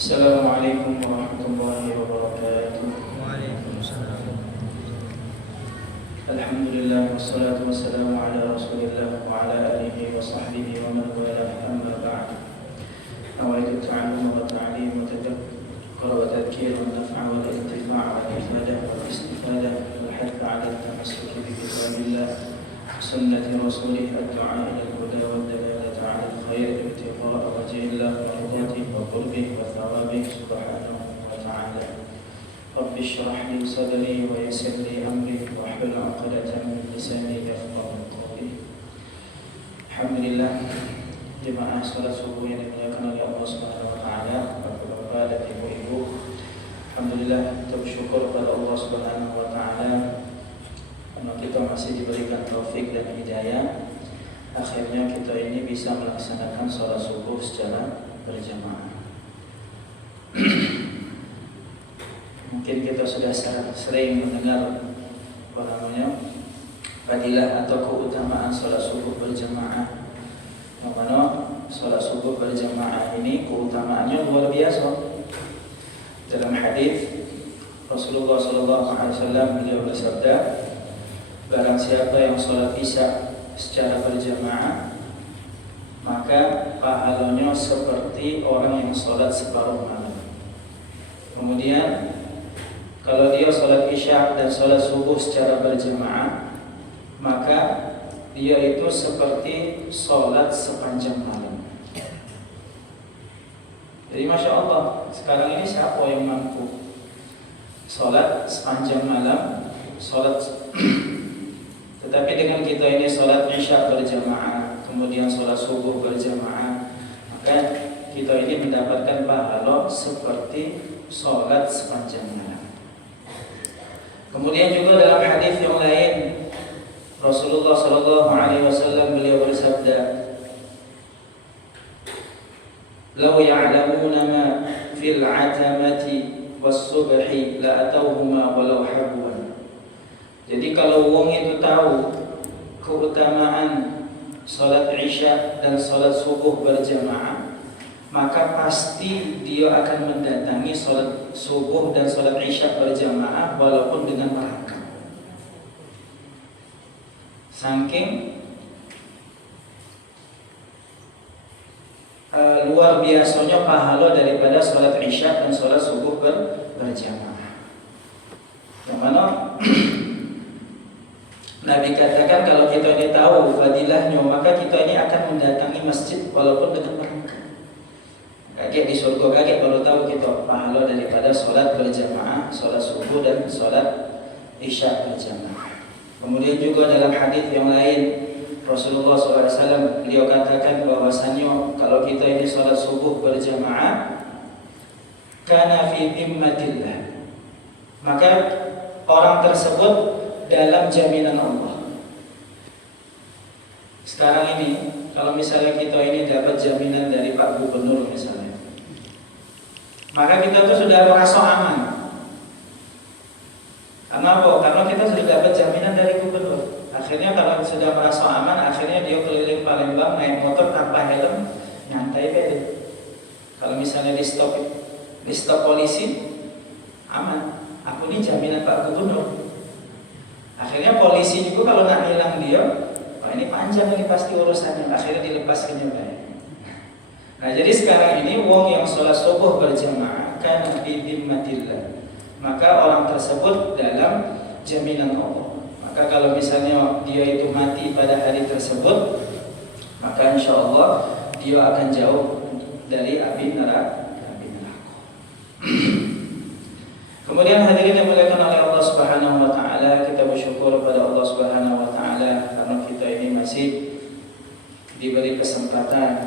Assalamualaikum warahmatullahi wabarakatuh. Waalaikumsalam. Alhamdulillah wassalatu wassalamu ala Rasulillah wa ala alihi wa sahbihi wa man walah, amma ba'd. Nawaitu ta'allum wa ta'lim wa tadabbar wa tadhkir wa naf'a wa intifa' wa ifadah wa istifadah wa hadd 'ala at-tamassuk bi kitabillah wa sunnati rasulih ad-du'a ila al-huda wa ad-dalalata 'ala al-khair ibtigha' wajhillah wa ridwanihi wa qurbih wa thawabih subhanahu wa ta'ala. Rabbi shrah li sadri wa yassir li amri wahlul 'uqdatam min lisani yafqahu qawli. Alhamdulillah, jemaah salat subuh yang dimuliakan oleh Allah Subhanahu wa taala, Bapak-bapak dan ibu-ibu. Alhamdulillah, kita bersyukur kepada Allah Subhanahu wa taala karena kita masih diberikan taufik dan hidayah. Akhirnya kita ini bisa melaksanakan salat subuh secara berjamaah. Mungkin kita sudah sering mendengar fadilah atau keutamaan salat subuh berjamaah. Yang mana salat subuh berjamaah ini keutamaannya luar biasa. Dalam hadis Rasulullah SAW beliau bersabda, barang siapa yang salat isya secara berjamaah, maka pahalanya seperti orang yang salat separuh malam. Kemudian kalau dia salat isya dan salat subuh secara berjamaah, maka dia itu seperti salat sepanjang malam. Jadi Masya Allah, sekarang ini siapa yang mampu salat sepanjang malam, salat tetapi dengan kita ini salat isya berjamaah, kemudian salat subuh berjamaah, maka kita ini mendapatkan pahala seperti salat sepanjang malam. Kemudian juga dalam hadis yang lain Rasulullah SAW beliau bersabda, "Law ya'lamuna ma fil 'atamati was-subhi la atawhuma walau habwan." Jadi kalau wong itu tahu keutamaan salat isya dan salat subuh berjamaah, maka pasti dia akan mendatangi salat subuh dan salat isya berjamaah walaupun dengan merangkak. Saking luar biasanya pahala daripada salat isya dan salat subuh berjamaah. Yang mana Nabi katakan kalau kita ini tahu fadilahnya, maka kita ini akan mendatangi masjid walaupun dengan merangkak. Kaget di surga, kaget baru tahu kita pahala daripada salat berjamaah, salat subuh dan salat isya berjamaah. Kemudian juga dalam hadis yang lain Rasulullah SAW beliau katakan bahwasannya kalau kita ini salat subuh berjamaah, kana fi dhimmatillah, maka orang tersebut dalam jaminan Allah. Sekarang ini kalau misalnya kita ini dapat jaminan dari Pak Gubernur misalnya, maka kita tuh sudah merasa aman. Karena apa? Karena kita sudah dapat jaminan dari Gubernur. Akhirnya kalau sudah merasa aman, akhirnya dia keliling Palembang naik motor tanpa helm, nyantai beda. Kalau misalnya di stop polisi, aman. Aku ini jaminan Pak Gubernur. Akhirnya polisi juga kalau nak hilang dia, wah ini panjang ini pasti urusannya. Akhirnya dilepaskannya baik. Nah jadi sekarang ini wong yang sholat subuh berjamaah kan fi dhimmatillah, maka orang tersebut dalam jaminan Allah. Maka kalau misalnya dia itu mati pada hari tersebut, maka insya Allah dia akan jauh dari api neraka. Kemudian hadirin yang dimuliakan oleh Allah Subhanahu wa taala, kita bersyukur kepada Allah Subhanahu wa taala karena kita ini masih diberi kesempatan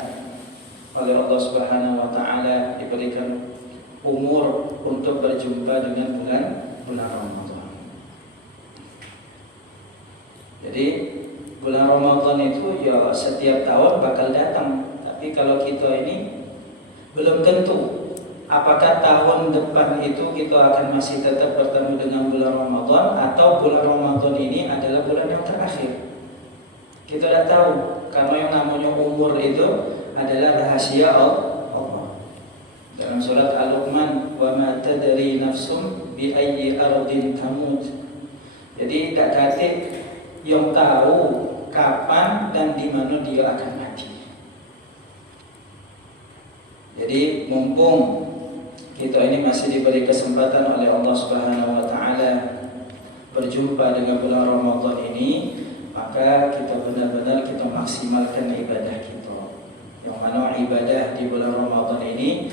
oleh Allah Subhanahu wa taala, diberikan umur untuk berjumpa dengan bulan Ramadan. Jadi bulan Ramadan itu ya setiap tahun bakal datang, tapi kalau kita ini belum tentu apakah tahun depan itu kita akan masih tetap bertemu dengan bulan Ramadan atau bulan Ramadan ini adalah bulan yang terakhir. Kita tidak tahu karena yang namanya umur itu adalah rahasia Allah. Dalam surat tadri nafsum bi ayyi ardin tamut. Jadi tak ada yang tahu kapan dan di mana dia akan mati. Jadi mumpung kita ini masih diberi kesempatan oleh Allah Subhanahu wa taala berjumpa dengan bulan Ramadan ini, maka kita benar-benar kita maksimalkan ibadah kita. Yang mana ibadah di bulan Ramadan ini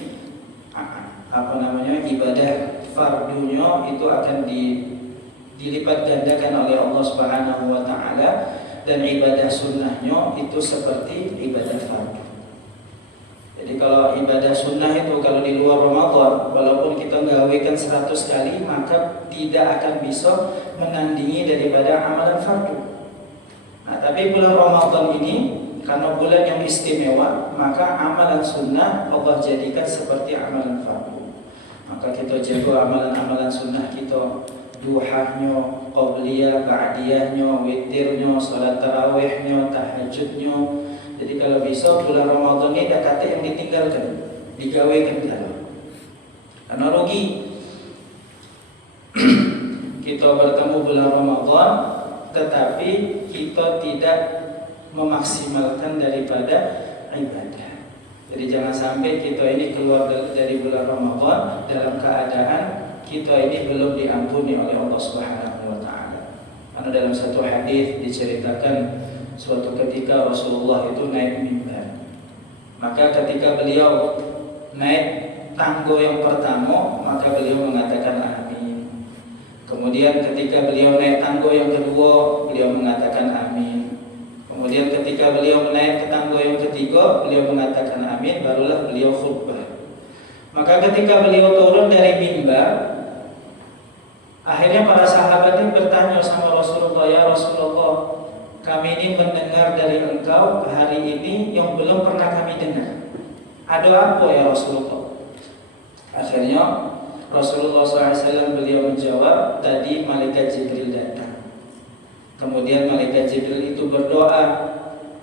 ibadah fardunya itu akan dilipat gandakan oleh Allah Subhanahu wa taala, dan ibadah sunnahnya itu seperti ibadah fardu. Jadi kalau ibadah sunnah itu kalau di luar Ramadan, walaupun kita gawekan 100 kali, maka tidak akan bisa menandingi daripada amalan fardu. Nah, tapi bulan Ramadan ini karena bulan yang istimewa, maka amalan sunnah Allah jadikan seperti amalan fardu. Maka kita jaga amalan-amalan sunnah kita, duhahnya, qabliyah, ba'diyahnya, witirnya, salat tarawihnya, tahajudnya. Jadi kalau bisa bulan Ramadan ini tak kata yang ditinggalkan, digawekan dalam. Karena rugi kita bertemu bulan Ramadan tetapi kita tidak memaksimalkan daripada ibadah. Jadi jangan sampai kita ini keluar dari bulan Ramadan dalam keadaan kita ini belum diampuni oleh Allah Subhanahu wa taala. Karena dalam satu hadis diceritakan suatu ketika Rasulullah itu naik mimbar. Maka ketika beliau naik tangga yang pertama, maka beliau mengatakan amin. Kemudian ketika beliau naik tangga yang kedua, beliau mengatakan amin. Kemudian ketika beliau naik ke tangga yang ketiga, beliau mengatakan amin, barulah beliau khutbah. Maka ketika beliau turun dari mimbar, akhirnya para sahabat ini bertanya sama Rasulullah, "Ya Rasulullah, kami ini mendengar dari engkau hari ini yang belum pernah kami dengar. Ada apa ya Rasulullah?" Akhirnya Rasulullah SAW beliau menjawab, "Tadi malaikat Jibril datang. Kemudian malaikat Jibril itu berdoa.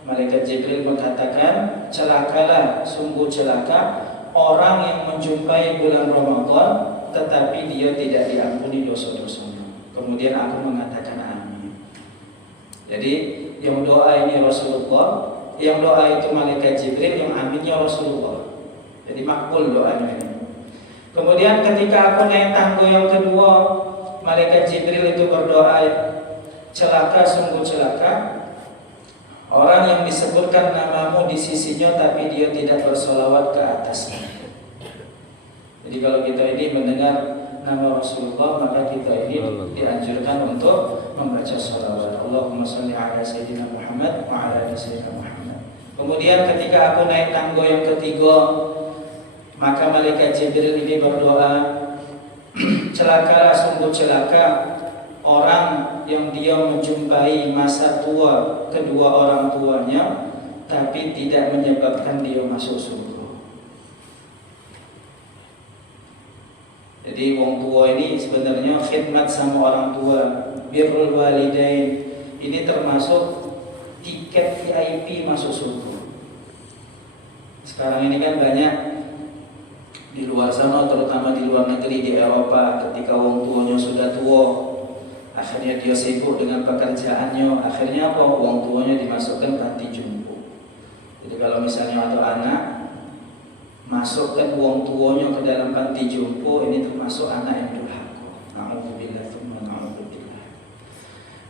Malaikat Jibril mengatakan, celakalah, sungguh celaka orang yang menjumpai bulan Ramadan tetapi dia tidak diampuni dosa-dosanya." Kemudian aku mengatakan amin. Jadi yang doa ini Rasulullah, yang doa itu malaikat Jibril, yang aminnya Rasulullah. Jadi makbul doanya ini. Kemudian ketika aku naik tangga yang kedua, malaikat Jibril itu berdoa, celaka, sungguh celaka orang yang disebutkan namamu di sisinya tapi dia tidak bersolawat ke atasnya. Jadi kalau kita ini mendengar nama Rasulullah, maka kita ini dianjurkan untuk membaca sholawat. Allahumma sholli ala sayyidina Muhammad wa ala ali sayyidina Muhammad. Kemudian ketika aku naik tangga yang ketiga, maka malaikat Jibril ini berdoa, celakalah, sungguh celaka orang yang dia menjumpai masa tua kedua orang tuanya tapi tidak menyebabkan dia masuk surga. Jadi wong tua ini sebenarnya khidmat sama orang tua, birrul walidain, ini termasuk tiket VIP masuk surga. Sekarang ini kan banyak di luar sana, terutama di luar negeri, di Eropa, ketika wong tuanya sudah tua, akhirnya dia sibuk dengan pekerjaannya, akhirnya apa? Wong tuanya dimasukkan panti jompo. Jadi kalau misalnya ada anak, masukkan wong tuanya ke dalam panti jompo, ini termasuk anak yang durhaka. Na'udzubillah tsumma na'udzubillah.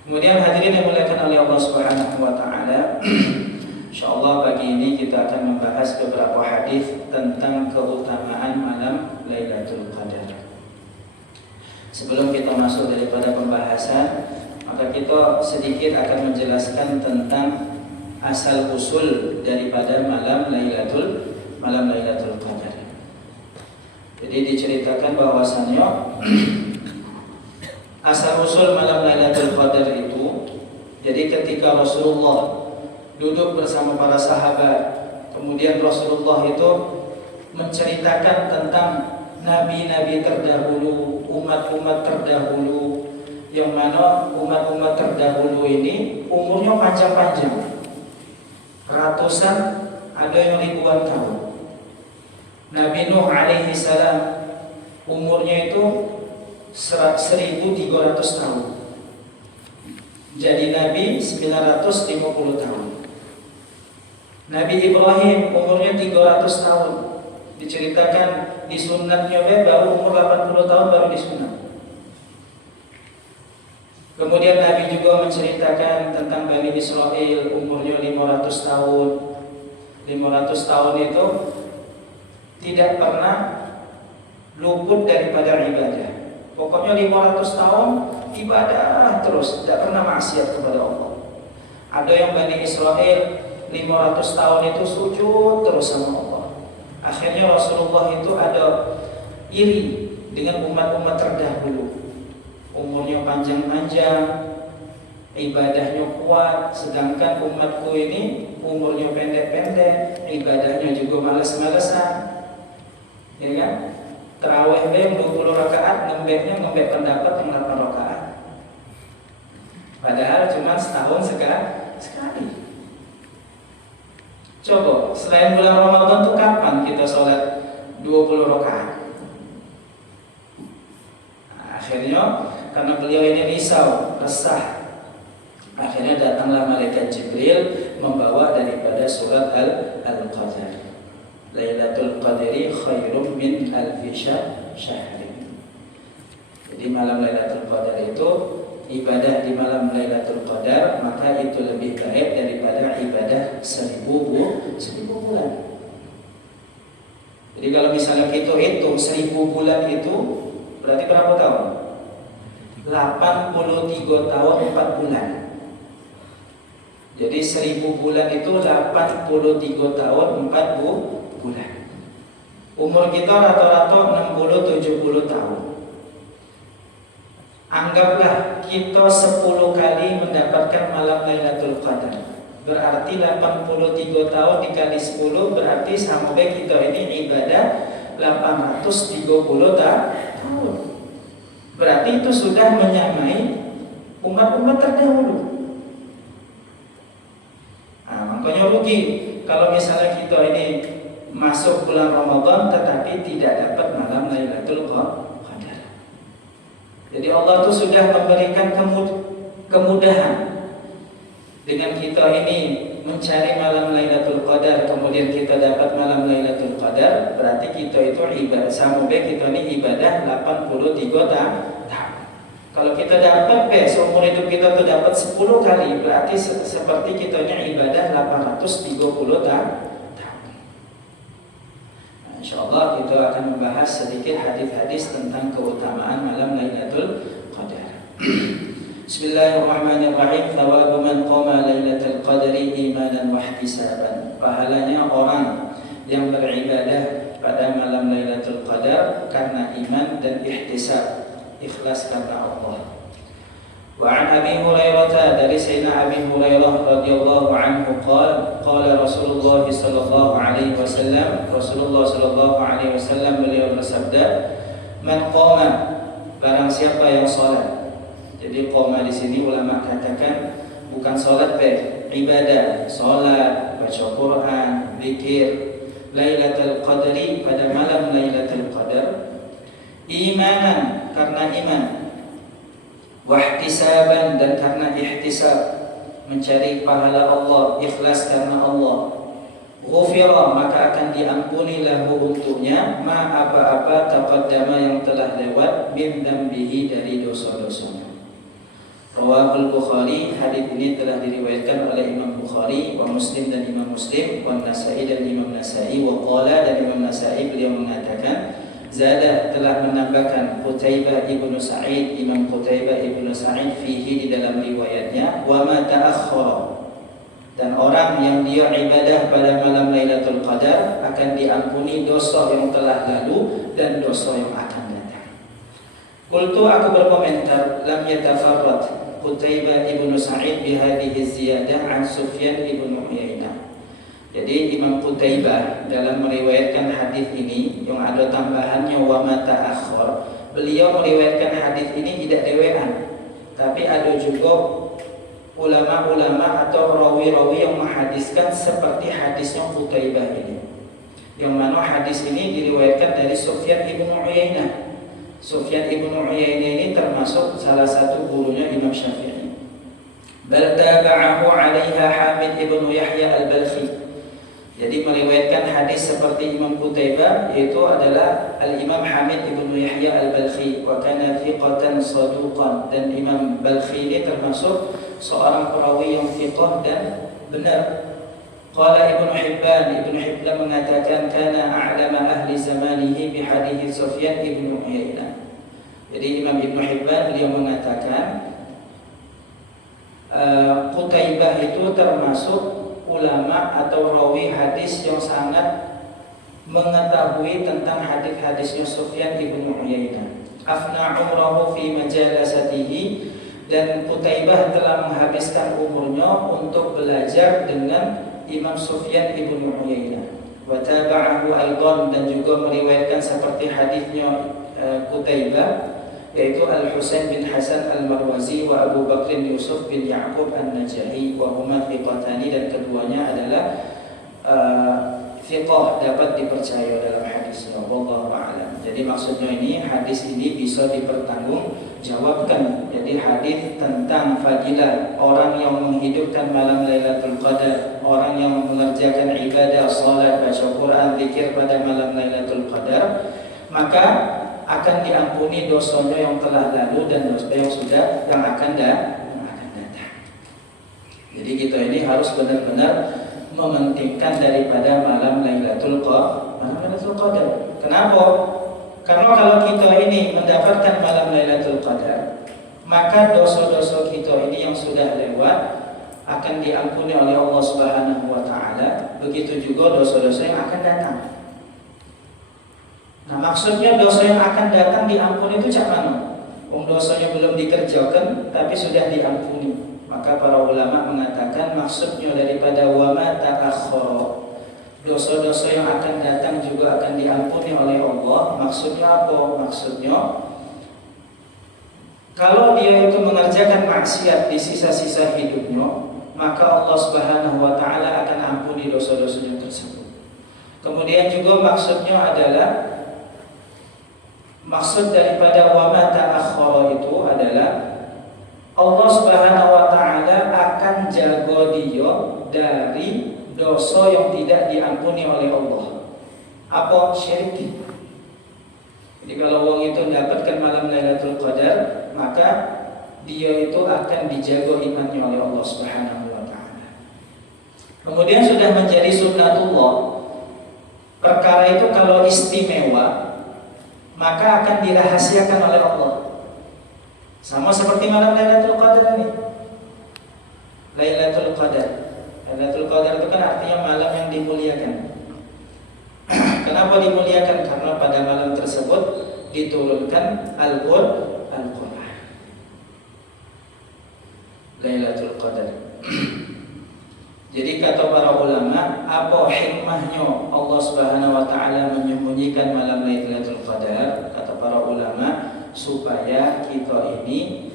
Kemudian hadirin yang dimuliakan oleh Allah Subhanahu wa taala, insyaallah pagi ini kita akan membahas beberapa hadis tentang keutamaan malam Lailatul Qadar. Sebelum kita masuk daripada pembahasan, maka kita sedikit akan menjelaskan tentang asal usul daripada malam Lailatul Qadar. Jadi diceritakan bahwasannya asal usul malam Lailatul Qadar itu, jadi ketika Rasulullah duduk bersama para sahabat, kemudian Rasulullah itu menceritakan tentang nabi-nabi terdahulu, umat-umat terdahulu, yang mana umat-umat terdahulu ini umurnya panjang-panjang, ratusan, ada yang ribuan tahun. Nabi Nuh alaihi salam umurnya itu 1300 tahun. Jadi Nabi 950 tahun. Nabi Ibrahim umurnya 300 tahun. Diceritakan disunatnya baru umur 80 tahun baru disunat. Kemudian Nabi juga menceritakan tentang Bani Israel umurnya 500 tahun. 500 tahun itu tidak pernah luput daripada ibadah. Pokoknya 500 tahun ibadah terus, tidak pernah maksiat kepada Allah. Ada yang Bani Israel 500 tahun itu sujud terus sama Allah. Akhirnya Rasulullah itu ada iri dengan umat-umat terdahulu. Umurnya panjang-panjang, ibadahnya kuat, sedangkan umatku ini umurnya pendek-pendek, ibadahnya juga malas-malasan. Ya kan? Tarawih 20 rakaat, ngembek pendapat yang 8 rakaat. Padahal cuma setahun sekali. Coba, selain bulan Ramadan tuh kapan kita sholat 20 rakaat? Akhirnya karena beliau ini risau, resah, akhirnya datanglah malaikat Jibril membawa daripada surat Al-Qadar. Lailatul Qadri khairum min alfi syahrin. Jadi malam Lailatul Qadar itu ibadah di malam Lailatul Qadar, maka itu lebih baik daripada ibadah 1000 bulan. Jadi kalau misalnya kita hitung 1000 bulan itu berarti berapa tahun? 83 tahun 4 bulan. Jadi 1000 bulan itu 83 tahun 4 bulan. Umur kita rata-rata 60-70 tahun. Anggaplah kita 10 kali mendapatkan malam Lailatul Qadar. Berarti 83 tahun dikali 10 berarti sampai kita ini ibadah 830 tahun. Berarti itu sudah menyamai umat-umat terdahulu. Makanya rugi kalau misalnya kita ini masuk bulan Ramadan tetapi tidak dapat malam Lailatul Qadar. Jadi Allah itu sudah memberikan kemudahan dengan kita ini mencari malam Lailatul Qadar, kemudian kita dapat malam Lailatul Qadar, berarti kita itu ibadah sampai kita ini ibadah 83 tahun. Kalau kita dapat seumur hidup kita tuh dapat 10 kali, berarti seperti kitanya ibadah 830 tahun. Nah, insyaallah kita akan membahas sedikit hadis-hadis tentang keutamaan malam Lailatul Qadar. Bismillahirrahmanirrahim. Thawabu man qama Lailatul Qadri imanan wa ihtisaban. Pahalanya orang yang beribadah pada malam Lailatul Qadar karena iman dan ihtisab, ikhlas karena Allah. Wa an Abi Hurairah, dari Sayyidina Abi Hurairah radhiyallahu anhu qala Rasulullah sallallahu alaihi wasallam, Rasulullah sallallahu alaihi wasallam beliau bersabda, man qama, barang siapa yang salat. Jadi qama di sini ulama katakan bukan salat ibadah, salat, baca Quran, zikir Lailatul Qadri pada malam Lailatul Qadar, imanan karena iman, wahtisaban dan karena ihtisab, mencari pahala Allah, ikhlas karena Allah, ghufira maka akan diampuni lahu untuknya ma apa-apa taqaddama yang telah lewat min dzambihi dari dosa-dosanya. Rawahul Bukhari, hadis ini telah diriwayatkan oleh Imam Bukhari, wa Muslim dan Imam Muslim, wa Nasa'i dan Imam Nasa'i, wa qala dan Imam Nasa'i beliau mengatakan Zada telah menambahkan Qutaibah ibnu Sa'id, Imam Qutaibah ibnu Sa'id fihi di dalam riwayatnya, wa ma ta'akhkhara, dan orang yang dia ibadah pada malam Lailatul Qadar akan diampuni dosa yang telah lalu dan dosa yang akan datang. Qultu, aku berkomentar, lam yatafarrad Qutaibah ibnu Sa'id bihadhihi ziyadah an Sufyan ibnu Uyainah. Jadi Imam Qutaibah dalam meriwayatkan hadis ini yang ada tambahannya wa ma ta'akhkhar, beliau meriwayatkan hadis ini tidak dewean, tapi ada juga ulama-ulama atau rawi-rawi yang menghadiskan seperti hadisnya Qutaibah ini, yang mana hadis ini diriwayatkan dari Sufyan ibnu Uyainah. Sufyan ibn Uyainah ini termasuk salah satu gurunya Imam Syafi'i. Bal tabi'ahu 'alaiha Hamid ibn Yahya al-Balkhi. Jadi meriwayatkan hadis seperti Imam Qutaibah, yaitu adalah Al-Imam Hamid ibn Yahya al-Balkhi, wa kana thiqatan saduqan, dan Imam Balkhi ini termasuk seorang perawi yang thiqah dan benar. Qala Ibnu Hibban mengatakan kana a'lama ahli zamanihi bi hadits Sufyan ibn Uyainah. Jadi Imam Ibnu Hibban beliau mengatakan Qutaibah itu termasuk ulama atau rawi hadis yang sangat mengetahui tentang hadis-hadisnya Sufyan ibn Uyainah. Afna umrahu fi majalasatihi, dan Qutaibah telah menghabiskan umurnya untuk belajar dengan Imam Sufyan ibn Uyainah. Wa tabi'ahu aidan, dan juga meriwayatkan seperti hadisnya Qutaibah, yaitu Al-Husain bin Hasan Al-Marwazi wa Abu Bakr Yusuf bin Ya'qub An-Najahi wa huma thiqatani, dan keduanya adalah thiqah, dapat dipercaya dalam hadisnya. Wallahu a'lam. Jadi maksudnya ini hadis ini bisa dipertanggungjawabkan. Jadi hadis tentang fadilah orang yang menghidupkan malam Lailatul Qadar, orang yang mengerjakan ibadah salat, baca Quran, zikir pada malam Lailatul Qadar, maka akan diampuni dosanya yang telah lalu dan dosa yang akan datang. Jadi kita ini harus benar-benar mementingkan daripada malam Lailatul Qadar. Kenapa? Karena kalau kita ini mendapatkan malam Lailatul Qadar, maka dosa-dosa kita ini yang sudah lewat akan diampuni oleh Allah Subhanahu wa taala. Begitu juga dosa-dosa yang akan datang. Nah, maksudnya dosa yang akan datang diampuni itu cak mana? Dosanya belum dikerjakan tapi sudah diampuni. Maka para ulama mengatakan maksudnya daripada wama ta'akhkhara, dosa-dosa yang akan datang juga akan diampuni oleh Allah. Maksudnya apa? Maksudnya kalau dia itu mengerjakan maksiat di sisa-sisa hidupnya, maka Allah Subhanahu wa taala akan ampuni dosa-dosanya tersebut. Kemudian juga maksudnya adalah, maksud daripada wama ta'akhkhara itu adalah Allah Subhanahu wa taala akan jaga dia dari dosa yang tidak diampuni oleh Allah. Apa? Syirik. Jadi kalau orang itu mendapatkan malam Lailatul Qadar, maka dia itu akan dijaga imannya oleh Allah Subhanahu wa taala. Kemudian sudah menjadi sunnatullah. Perkara itu kalau istimewa, maka akan dirahasiakan oleh Allah. Sama seperti malam Lailatul Qadar ini. Lailatul Qadar. Lailatul Qadar itu kan artinya malam yang dimuliakan. Kenapa dimuliakan? Karena pada malam tersebut diturunkan Al-Qur'an. Lailatul Qadar. Jadi kata para ulama, apa hikmahnya Allah Subhanahu wa taala menyembunyikan malam Lailatul Qadar? Kata para ulama, supaya kita ini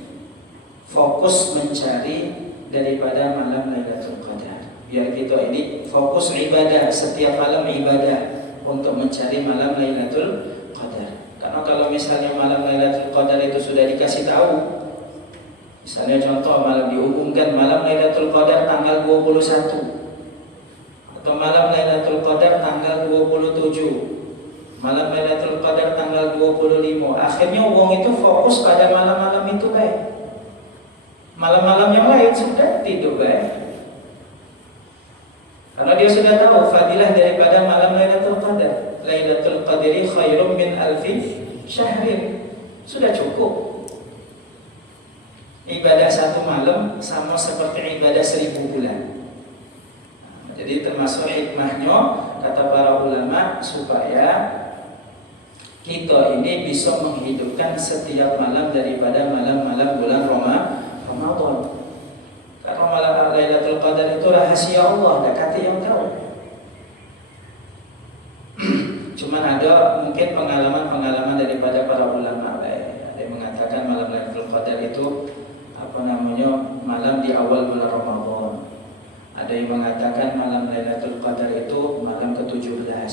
fokus mencari daripada malam Lailatul Qadar. Biar kita ini fokus ibadah, setiap malam ibadah untuk mencari malam Lailatul Qadar. Karena kalau misalnya malam Lailatul Qadar itu sudah dikasih tahu, misalnya contoh malam diumumkan malam Lailatul Qadar tanggal 21 atau malam Lailatul Qadar tanggal 27, malam Lailatul Qadar tanggal 25, akhirnya wong itu fokus pada malam-malam itu baik. Malam-malam yang lain sudah tidur baik. Karena dia sudah tahu fadilah daripada malam Lailatul Qadar. Lailatul Qadri khairum min alfi syahrin. Sudah cukup. Ibadah satu malam sama seperti ibadah 1000 bulan. Jadi termasuk hikmahnya kata para ulama supaya kita ini bisa menghidupkan setiap malam daripada malam-malam bulan Ramadan. Karena malam Lailatul Qadar itu rahasia Allah, tak kata yang tahu. Cuman ada mungkin pengalaman-pengalaman daripada para ulama. Ada yang mengatakan malam Lailatul Qadar itu malam di awal bulan Ramadan. Ada yang mengatakan malam Lailatul Qadar itu malam ke-17.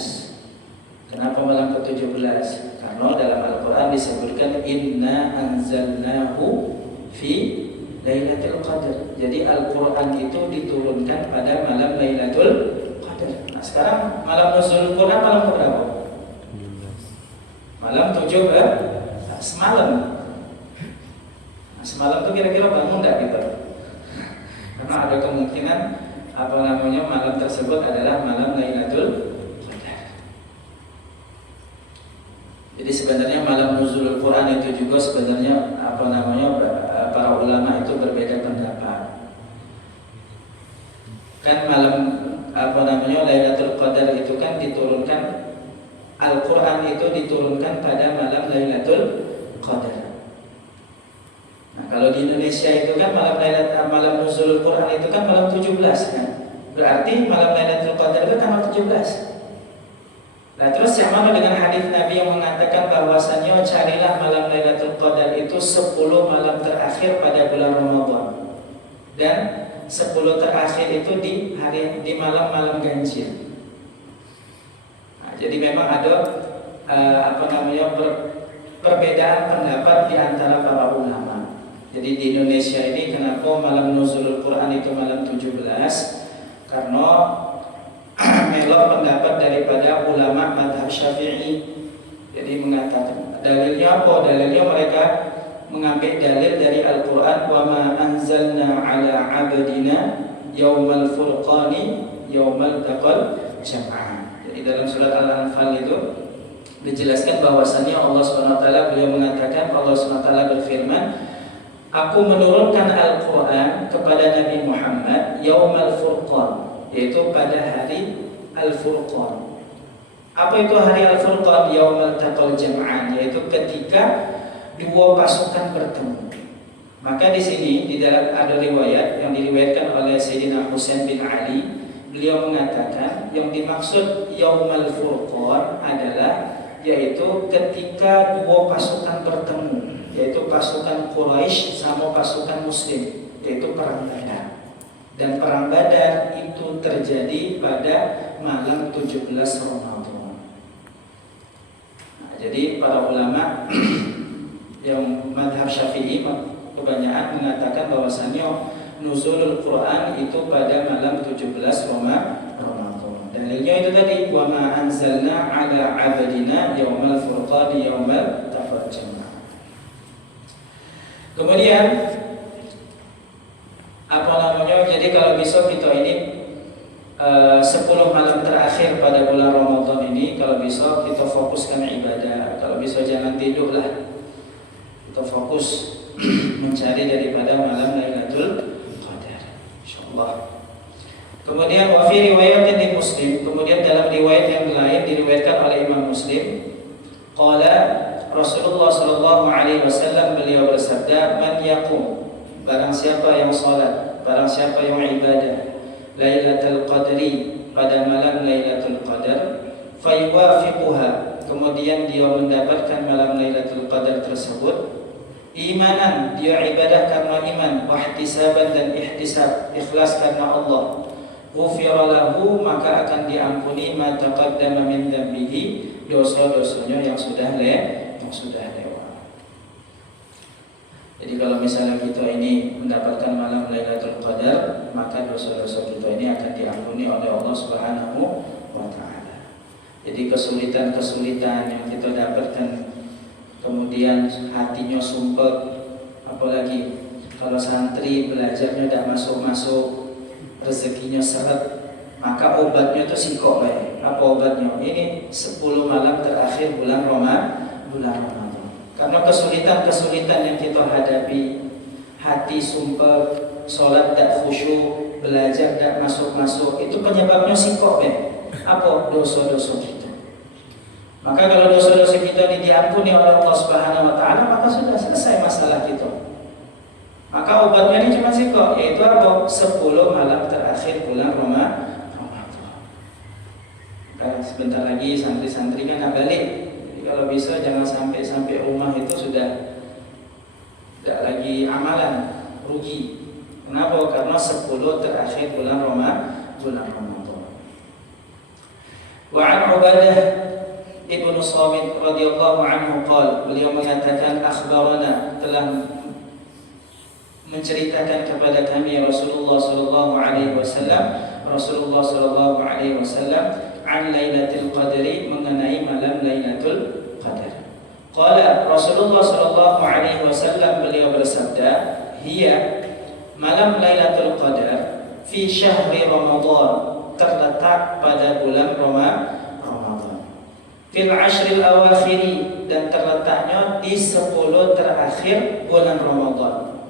Kenapa malam ke-17? Karena dalam Al-Quran disebutkan inna anzalnahu fi Lailatul Qadar. Jadi Al-Quran itu diturunkan pada malam Lailatul Qadar. Nah sekarang malam nuzul Quran malam berapa? Malam 7 semalam. Nah, semalam itu kira-kira bangun enggak gitu? Karena ada kemungkinan malam tersebut adalah malam Lailatul Qadar. Jadi sebenarnya malam nuzul Quran itu juga sebenarnya para ulama itu berbeda pendapat. Kan malam Lailatul Qadar itu kan diturunkan, Al-Quran itu diturunkan pada malam Lailatul Qadar. Nah, kalau di Indonesia itu kan malam nuzul Quran itu kan malam 17 kan. Berarti malam Lailatul Qadar itu tanggal 17. Nah terus yang mana dengan hadis Nabi yang mengatakan bahwasanya carilah malam Lailatul Qadar itu 10 malam terakhir pada bulan Ramadan, dan 10 terakhir itu di malam-malam ganjil. Nah, jadi memang ada perbedaan pendapat di antara para ulama. Jadi di Indonesia ini kenapa malam nuzulul Quran itu malam 17? Karena melok pendapat daripada ulama mazhab Syafi'i. Jadi mengatakan dalilnya apa? Dalilnya mereka mengambil dalil dari Al-Quran, wa ma anzalna ala abdina yaumal furqani yaumal taqal jam'an. Jadi dalam surat Al-Anfal itu dijelaskan bahwasannya Allah SWT beliau mengatakan, Allah SWT berfirman, aku menurunkan Al-Quran kepada Nabi Muhammad yaumal furqan, yaitu pada hari Al-Furqan. Apa itu hari Al-Furqan? Yaumal taqal jam'an, yaitu ketika dua pasukan bertemu. Maka di sini di dalam ada riwayat yang diriwayatkan oleh Sayyidina Husain bin Ali, beliau mengatakan yang dimaksud Yaumal Furqan adalah yaitu ketika dua pasukan bertemu, yaitu pasukan Quraisy sama pasukan Muslim, yaitu perang Badar. Dan perang Badar itu terjadi pada malam 17 Ramadan. Nah, jadi para ulama yang mazhab Syafi'i kebanyakan mengatakan bahwasannya nuzulul Quran itu pada malam 17 Ramadan. Dalilnya itu tadi, wa ma anzalna ala abdina yaumal furqani yaumal taqal jam'an. Kemudian jadi kalau besok kita ini 10 malam terakhir pada bulan Ramadan ini, kalau besok kita fokuskan ibadah. Kalau besok jangan tidur lah, kita fokus mencari daripada malam Lailatul Qadar, insyaallah. Kemudian wa fi riwayatin di Muslim, kemudian dalam riwayat yang lain diriwayatkan oleh Imam Muslim, qala Rasulullah sallallahu alaihi wasallam, beliau bersabda, man yaqum, barang siapa yang salat, barang siapa yang ibadah Lailatul Qadri, pada malam Lailatul Qadar, fayuwafiquha, kemudian dia mendapatkan malam Lailatul Qadar tersebut, imanan, dia ibadah karena iman, wahtisaban, dan ihtisab, ikhlas karena Allah, ghufira lahu, maka akan diampuni ma taqaddama min dzambihi, dosa-dosanya yang sudah lewat. Jadi kalau misalnya kita ini mendapatkan malam Lailatul Qadar, maka dosa-dosa kita ini akan diampuni oleh Allah Subhanahu wa taala. Jadi kesulitan-kesulitan yang kita dapatkan, kemudian hatinya sumpek, apalagi kalau santri belajarnya tidak masuk-masuk, rezekinya seret, maka obatnya itu singkok. Apa obatnya? Ini 10 malam terakhir bulan Ramadan. Karena kesulitan-kesulitan yang kita hadapi, hati sumpah, sholat tak khusyuk, belajar tak masuk-masuk, itu penyebabnya singkok. Apa? Dosa-dosa kita. Maka kalau dosa-dosa kita ini diampuni oleh Allah Subhanahu wa taala, maka sudah selesai masalah kita. Maka obatnya ini cuma singkok, yaitu apa? 10 malam terakhir bulan Ramadan. Nah, sebentar lagi santri-santri kan nak balik. Kalau bisa jangan sampai rumah itu sudah tidak lagi amalan, rugi. Kenapa? Karena 10 terakhir bulan Ramadan. Wa an Ubadah Ibnu Samit radhiyallahu anhu qala, beliau mengatakan akhbarana, telah menceritakan kepada kami Rasulullah sallallahu alaihi wasallam an Lailatul Qadri, mengenai malam Lailatul Qadar. Qala Rasulullah sallallahu alaihi wasallam, beliau bersabda, hiya, malam Lailatul Qadar, fi syahri Ramadan, terletak pada bulan Ramadan. Fil ashril awakhiri, dan terletaknya di 10 terakhir bulan Ramadan.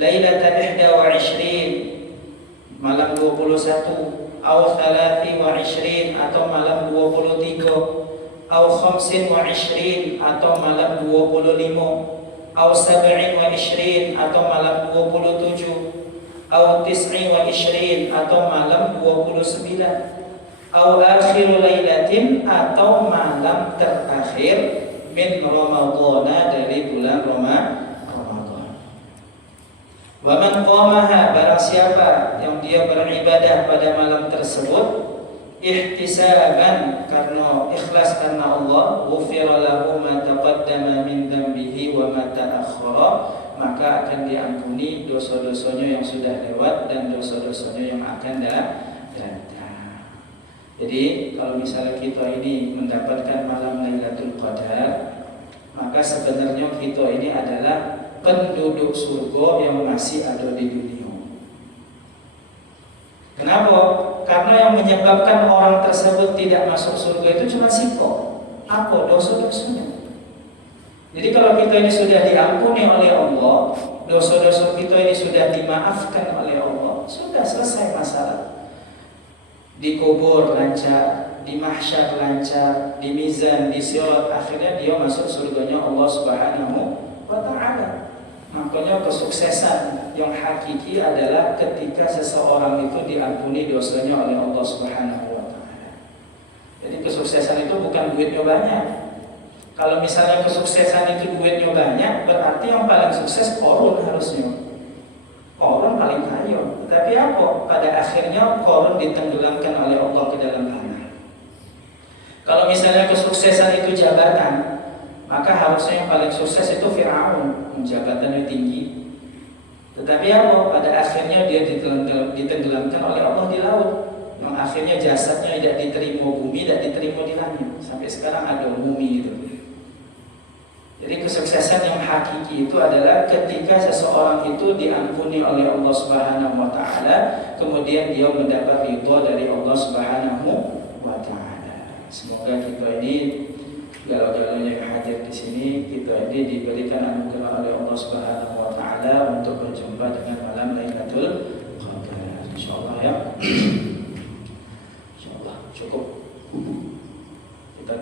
Lailatan 21, malam 21, au 23, atau malam 23, au 25, atau malam 25, au 27, atau malam 27, au 29, atau malam 29, au akhiru lailatin, atau malam terakhir min Ramadhan, dari bulan Ramadan. Wa man qamaha, barang siapa yang dia beribadah pada malam tersebut, ihtisaban, karena ikhlas karena Allah, ghufira lahu ma taqaddama min dhanbihi wa ma ta'akhkhara, maka akan diampuni dosa-dosanya yang sudah lewat dan dosa-dosanya yang akan datang. Jadi kalau misalnya kita ini mendapatkan malam Lailatul Qadar, maka sebenarnya kita ini adalah penduduk surga yang masih ada di dunia. Kenapa? Karena yang menyebabkan orang tersebut tidak masuk surga itu cuma sifat. Apa? Dosa-dosanya. Jadi kalau kita ini sudah diampuni oleh Allah, dosa-dosa kita ini sudah dimaafkan oleh Allah, sudah selesai masalah. Di kubur lancar, di mahsyar lancar, di mizan, di sirat, akhirnya dia masuk surganya Allah Subhanahu wa ta'ala. Makanya kesuksesan yang hakiki adalah ketika seseorang itu diampuni dosanya oleh Allah Subhanahu wa ta'ala. Jadi kesuksesan itu bukan duitnya banyak. Kalau misalnya kesuksesan itu duitnya banyak, berarti yang paling sukses Qarun harusnya. Qarun paling kaya. Tetapi apa? Pada akhirnya Qarun ditenggelamkan oleh Allah ke dalam tanah. Kalau misalnya kesuksesan itu jabatan, maka harusnya yang paling sukses itu Fir'aun, jabatannya tinggi. Tetapi apa? Pada akhirnya dia ditenggelamkan oleh Allah di laut, yang akhirnya jasadnya tidak diterima bumi, tidak diterima di langit. Sampai sekarang ada mumi itu. Jadi kesuksesan yang hakiki itu adalah ketika seseorang itu diampuni oleh Allah Subhanahu wa ta'ala, kemudian dia mendapat ridha dari Allah Subhanahu wa ta'ala. Semoga kita ini, galau-galaunya yang hadir di sini, kita ini diberikan anugerah oleh Allah Subhanahu wa ta'ala untuk berjumpa dengan malam Lailatul